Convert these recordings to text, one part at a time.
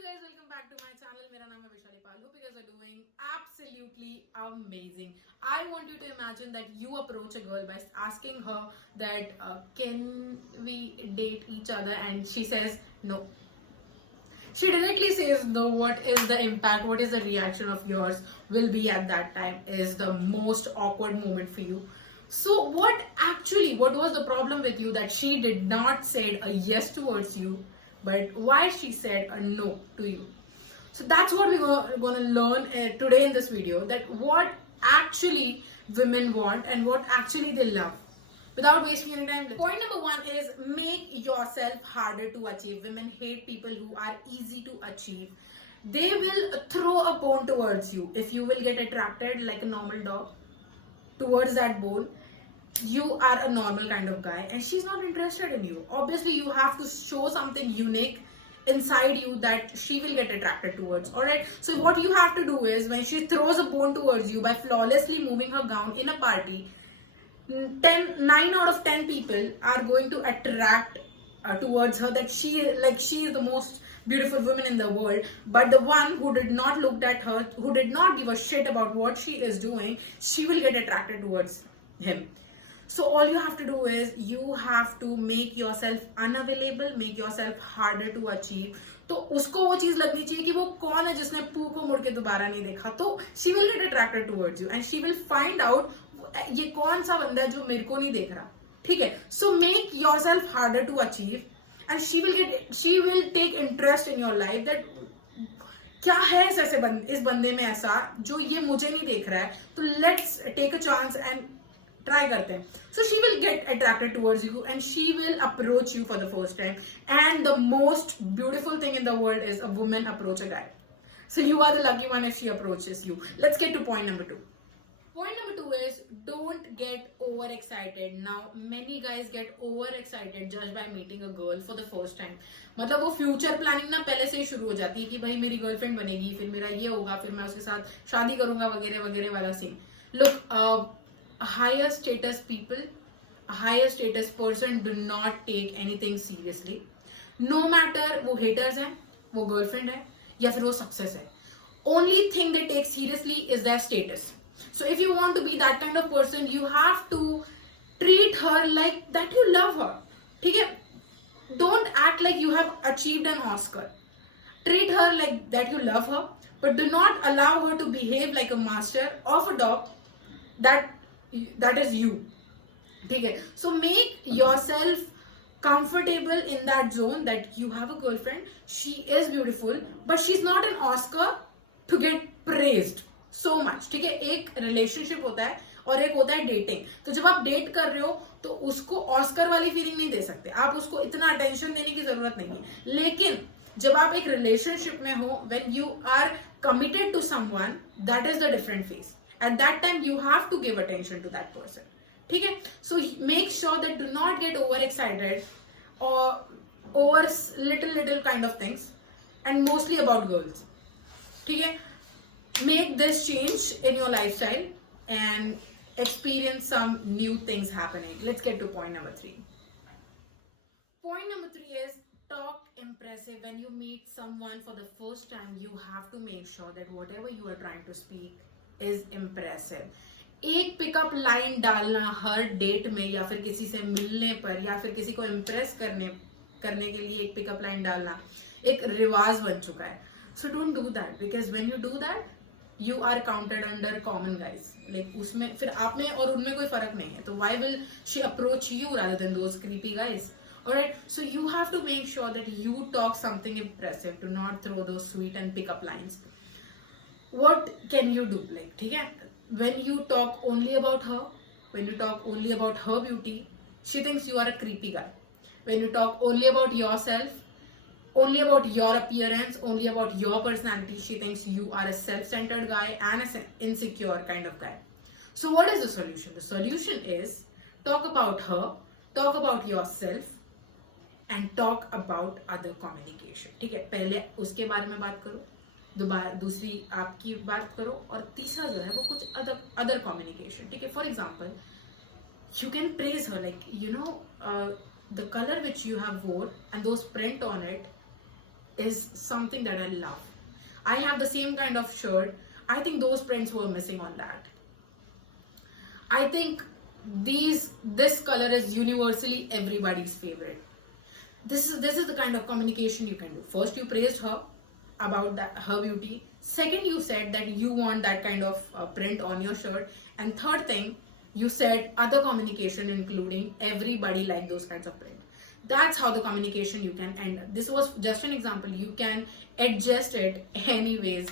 you guys, welcome back to my channel. मेरा नाम है विशाली पाल. Hope you guys are doing absolutely amazing. I want you to imagine that you approach a girl by asking her that can we date each other, and she says no. She directly says no. What is the impact? What is the reaction of yours will be at that time is the most awkward moment for you. So what was the problem with you that she did not say a yes towards you, but why she said a no to you? So that's what we're going to learn today in this video, that what actually women want and what actually they love. Without wasting any time, point number one is make yourself harder to achieve. Women hate people who are easy to achieve. They will throw a bone towards you. If you will get attracted like a normal dog towards that bone, you are a normal kind of guy and she's not interested in you. Obviously, you have to show something unique inside you that she will get attracted towards. Alright, so what you have to do is, when she throws a bone towards you by flawlessly moving her gown in a party, 9 out of 10 people are going to attract towards her, that she is the most beautiful woman in the world. But the one who did not look at her, who did not give a shit about what she is doing, she will get attracted towards him. So all you have to do is you have to make yourself unavailable, make yourself harder to achieve. तो उसको वो चीज लगनी चाहिए कि वो कौन है जिसने पू को मुड़ के दोबारा नहीं देखा. तो she will get attracted towards you and she will find out ये कौन सा बंदा है जो मेरे को नहीं देख रहा. ठीक है. So make yourself harder to achieve and she will take interest in your life, that क्या है इस बंदे में ऐसा जो ये मुझे नहीं देख रहा है. तो let's take a chance and try करते हैं. So she will get attracted towards you and she will approach you for the first time. And the most beautiful thing in the world is a woman approach a guy. So you are the lucky one if she approaches you. Let's get to point number 2. Point number 2 is don't get overexcited. Now many guys get overexcited just by meeting a girl for the first time. मतलब वो future planning ना पहले से ही शुरू हो जाती है कि भाई मेरी गर्लफ्रेंड बनेगी, फिर मेरा ये होगा, फिर मैं उसके साथ शादी करूंगा, वगैरह वगैरह वाला scene. Look, higher status people, a higher status person do not take anything seriously. No matter वो haters हैं, वो girlfriend है या फिर वो success है. Only thing they take seriously is their status. So if you want to be that kind of person, you have to treat her like that you love her. ठीक है? Don't act like you have achieved an Oscar. Treat her like that you love her, but do not allow her to behave like a master of a dog that is you. Okay, so make yourself comfortable in that zone that you have a girlfriend, she is beautiful, but she's not an Oscar to get praised so much. ठीक है, एक relationship होता है और एक होता है dating. तो जब आप डेट कर रहे हो तो उसको ऑस्कर वाली फीलिंग नहीं दे सकते, आप उसको इतना अटेंशन देने की जरूरत नहीं है. लेकिन जब आप एक रिलेशनशिप में हो, when you are committed to someone, that is the different phase. At that time you have to give attention to that person. ठीक है. So make sure that do not get overexcited or over little kind of things, and mostly about girls. ठीक है. Make this change in your lifestyle and experience some new things happening. Let's get to point number 3. Point number 3 is talk impressive. When you meet someone for the first time, you have to make sure that whatever you are trying to speak is impressive. एक pickup line डालना हर date में या फिर किसी से मिलने पर या फिर किसी को इम्प्रेस करने के लिए एक पिकअप लाइन डालना एक रिवाज बन चुका है. So don't do that, because when you do that you are counted under common guys. Like उसमें फिर आप में और उनमें कोई फर्क नहीं है. तो why will she approach you rather than those creepy guys? Alright, so you have to make sure that you talk something impressive. Do not throw those sweet and pick-up lines. What can you do? Like, ठीक है, when you talk only about her, when you talk only about her beauty, she thinks you are a creepy guy. When you talk only about yourself, only about your appearance, only about your personality, she thinks you are a self-centered guy and an insecure kind of guy. So what is the solution? The solution is talk about her, talk about yourself, and talk about other communication. ठीक है, पहले उसके बारे में बात करो, दूसरी आपकी बात करो, और तीसरा जो है वो कुछ अदर कम्युनिकेशन. ठीक है. For example, you can praise her, like the color which you have wore and those print on it is something that I love. I have the same kind of shirt. I think those prints were missing on that. I think this color is universally everybody's favorite. This is the kind of communication you can do. First, you praised her about her beauty. Second, you said that you want that kind of print on your shirt. And third thing, you said other communication, including everybody like those kinds of print. That's how the communication you can end. This was just an example. You can adjust it anyways.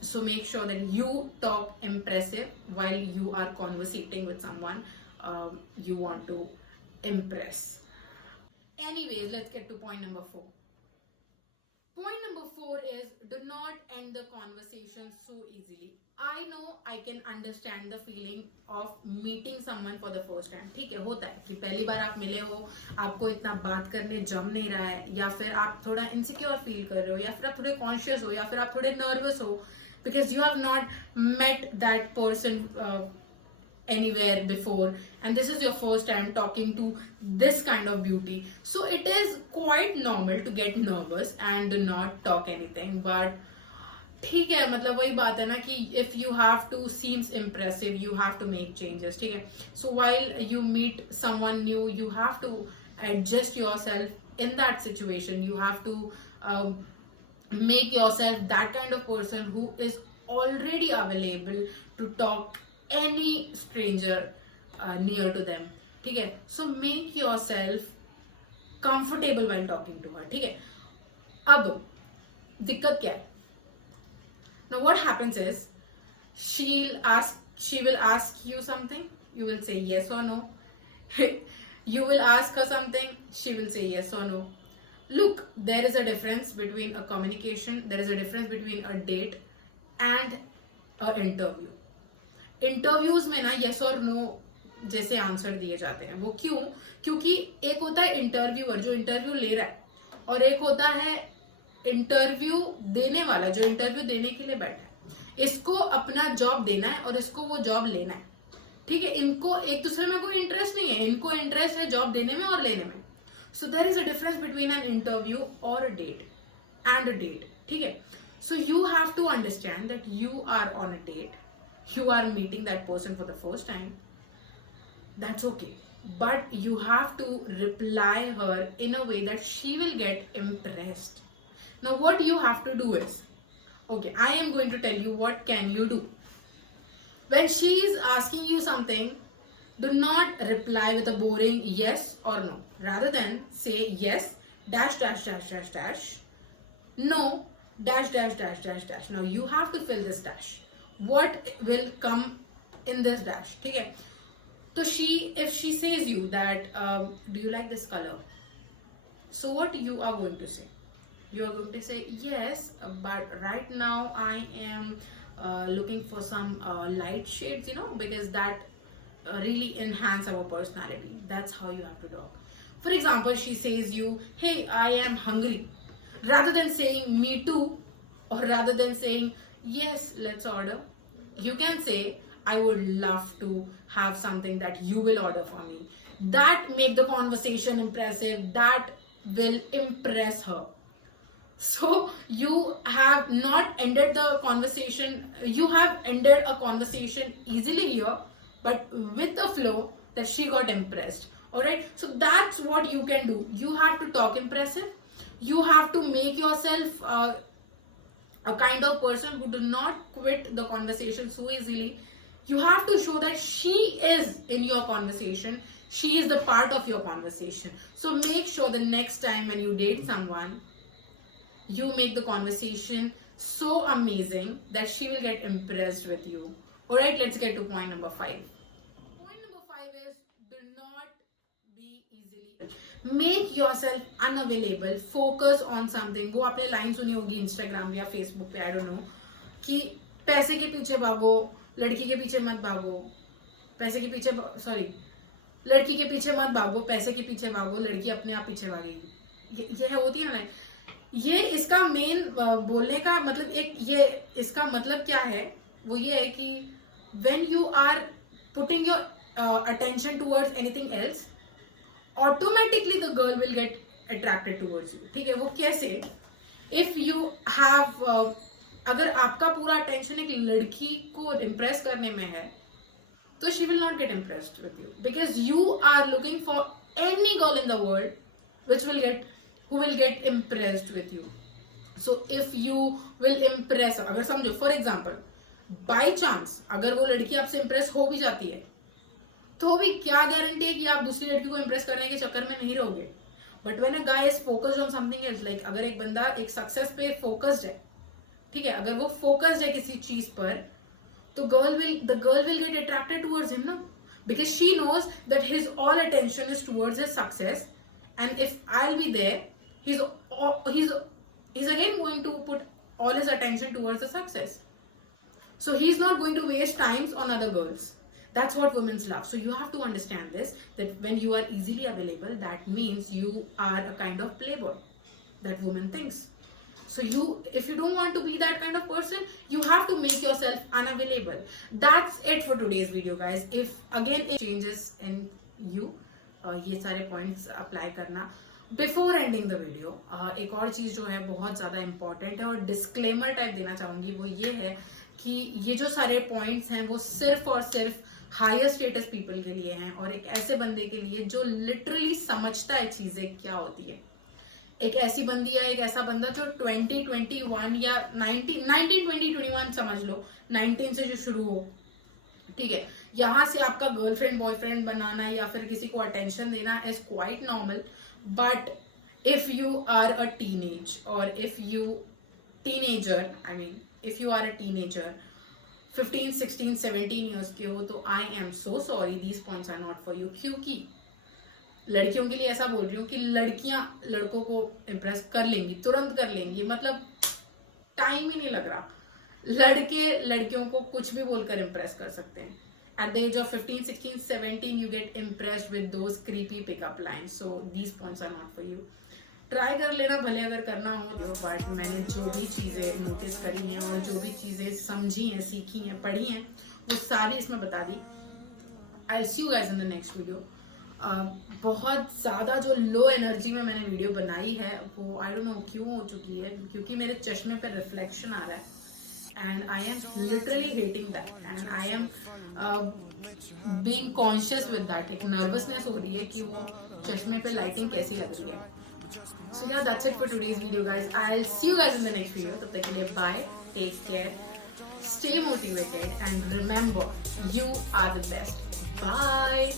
So make sure that you talk impressive while you are conversating with someone you want to impress. Anyways, let's get to point number 4. Point number 4 is do not end the conversation so easily. I know, I can understand the feeling of meeting someone for the first time. ठीक है, होता है कि पहली बार आप मिले हो, आपको इतना बात करने जम नहीं रहा है, या फिर आप थोड़ा इनसिक्योर फील कर रहे हो, या फिर आप थोड़े कॉन्शियस हो, या फिर आप थोड़े नर्वस हो, because you have not met that person anywhere before, and this is your first time talking to this kind of beauty. So it is quite normal to get nervous and not talk anything. But ठीक है, मतलब वही बात है ना कि if you have to seems impressive, you have to make changes. ठीक है, so while you meet someone new, you have to adjust yourself in that situation. You have to make yourself that kind of person who is already available to talk any stranger near to them. ठीक है, so make yourself comfortable while talking to her. ठीक है, अब दिक्कत क्या है? Now what happens is she will ask you something, you will say yes or no. You will ask her something, she will say yes or no. Look, there is a difference between a communication, there is a difference between a date and a interview. Interviews में ना yes और no जैसे answer दिए जाते हैं. वो क्यों? क्योंकि एक होता है इंटरव्यूअर जो इंटरव्यू ले रहा है, और एक होता है इंटरव्यू देने वाला जो इंटरव्यू देने के लिए बैठा है. इसको अपना जॉब देना है और इसको वो जॉब लेना है. ठीक है, इनको एक दूसरे में कोई इंटरेस्ट नहीं है, इनको इंटरेस्ट है जॉब देने में और लेने में. So there is a difference between an interview और a date and a date. ठीक है, so you have to understand that you are on a date. You are meeting that person for the first time. That's okay, but you have to reply her in a way that she will get impressed. Now what you have to do is, okay, I am going to tell you what can you do. When she is asking you something, do not reply with a boring yes or no. Rather than say yes dash dash dash dash dash, no dash dash dash dash dash. Now you have to fill this dash. What will come in this dash? ठीक है, तो if she says you that do you like this color, so what you are going to say? You are going to say yes, but right now I am looking for some light shades, because that really enhance our personality. That's how you have to talk. For example, she says you, hey, I am hungry. Rather than saying me too, or rather than saying yes, let's order, you can say I would love to have something that you will order for me. That make the conversation impressive. That will impress her. So you have not ended the conversation. You have ended a conversation easily here, but with the flow that she got impressed. Alright, so that's what you can do. You have to talk impressive. You have to make yourself a kind of person who do not quit the conversation so easily. You have to show that she is in your conversation. She is the part of your conversation. So make sure the next time when you date someone, you make the conversation so amazing that she will get impressed with you. Alright, let's get to point number 5. Point number 5 is do not be easily. Make yourself unavailable. Focus on something. वो आपने line सुनी होगी Instagram या Facebook पे, I don't know, कि पैसे के पीछे भागो, लड़की के पीछे मत भागो. पैसे के पीछे लड़की के पीछे मत भागो, पैसे के पीछे भागो, लड़की अपने आप पीछे भागेगी. ये होती है ना. ये इसका मेन बोलने का मतलब ये इसका मतलब क्या है, वो ये है कि when you are putting your attention towards anything else, automatically the girl will get attracted towards you. ठीक है, वो कैसे? इफ यू हैव अगर आपका पूरा अटेंशन एक लड़की को इम्प्रेस करने में है, तो she will not get impressed with you because you are looking for any girl in the world who will get impressed with you. So if you will impress, अगर समझो फॉर एग्जाम्पल बाय चांस अगर वो लड़की आपसे impress हो भी जाती है, तो भी क्या गारंटी है कि आप दूसरी लड़की को इम्प्रेस करने के चक्कर में नहीं रहोगे. But when a guy is focused on something else, like अगर एक बंदा एक सक्सेस पे फोकस्ड है, ठीक है, अगर वो फोकस्ड है किसी चीज पर, तो the girl will get attracted towards him, no? Because she knows that his all attention is towards his success, and if I'll be there, he's again going to put all his attention towards the success. So he's not going to waste times on other girls. That's what women's love. So you have to understand this, that when you are easily available, that means you are a kind of playboy that woman thinks. So if you don't want to be that kind of person, you have to make yourself unavailable. That's it for today's video, guys. If again it changes in you, ये सारे points apply करना. Before ending the video, एक और चीज जो है बहुत ज्यादा important है और disclaimer type देना चाहूंगी, वो ये है कि ये जो सारे points हैं वो सिर्फ और सिर्फ हायर स्टेटस पीपल के लिए हैं, और एक ऐसे बंदे के लिए जो लिटरली समझता है चीजें क्या होती है. एक ऐसी बंदी या एक ऐसा बंदा जो 2021 या 19 समझ लो, 19 से जो शुरू हो, ठीक है, यहाँ से आपका गर्लफ्रेंड बॉयफ्रेंड बनाना या फिर किसी को अटेंशन देना is quite normal. But if you are a teenage or if you are a teenager 15, 16, 17 years के हो, तो I am so sorry, these points are not for you. क्योंकि लड़कियों के लिए ऐसा बोल रही हूँ कि लड़कियां लड़कों को इम्प्रेस कर लेंगी, तुरंत कर लेंगी, मतलब टाइम ही नहीं लग रहा. लड़के लड़कियों को कुछ भी बोलकर इम्प्रेस कर सकते हैं. At the age of 15, 16, 17 you get impressed with those creepy pickup lines. So these points are not for you. Try कर लेना भले अगर करना हो. बट मैंने जो भी चीजें नोटिस करी हैं और जो भी चीजें समझी हैं, सीखी हैं, पढ़ी हैं, वो सारी इसमें बता दी. I see you guys in the next video. बहुत ज़्यादा जो लो एनर्जी में मैंने वीडियो बनाई है वो आई डोंट नो क्यों हो चुकी है, क्योंकि मेरे चश्मे पे रिफ्लेक्शन आ रहा है and I am literally hating that and I am being conscious with that. एक नर्वसनेस हो रही है कि वो चश्मे पे लाइटिंग कैसी लग रही है. So yeah that's it for today's video guys. I will see you guys in the next video. तब तक के लिए bye, take care, stay motivated and remember, you are the best. Bye.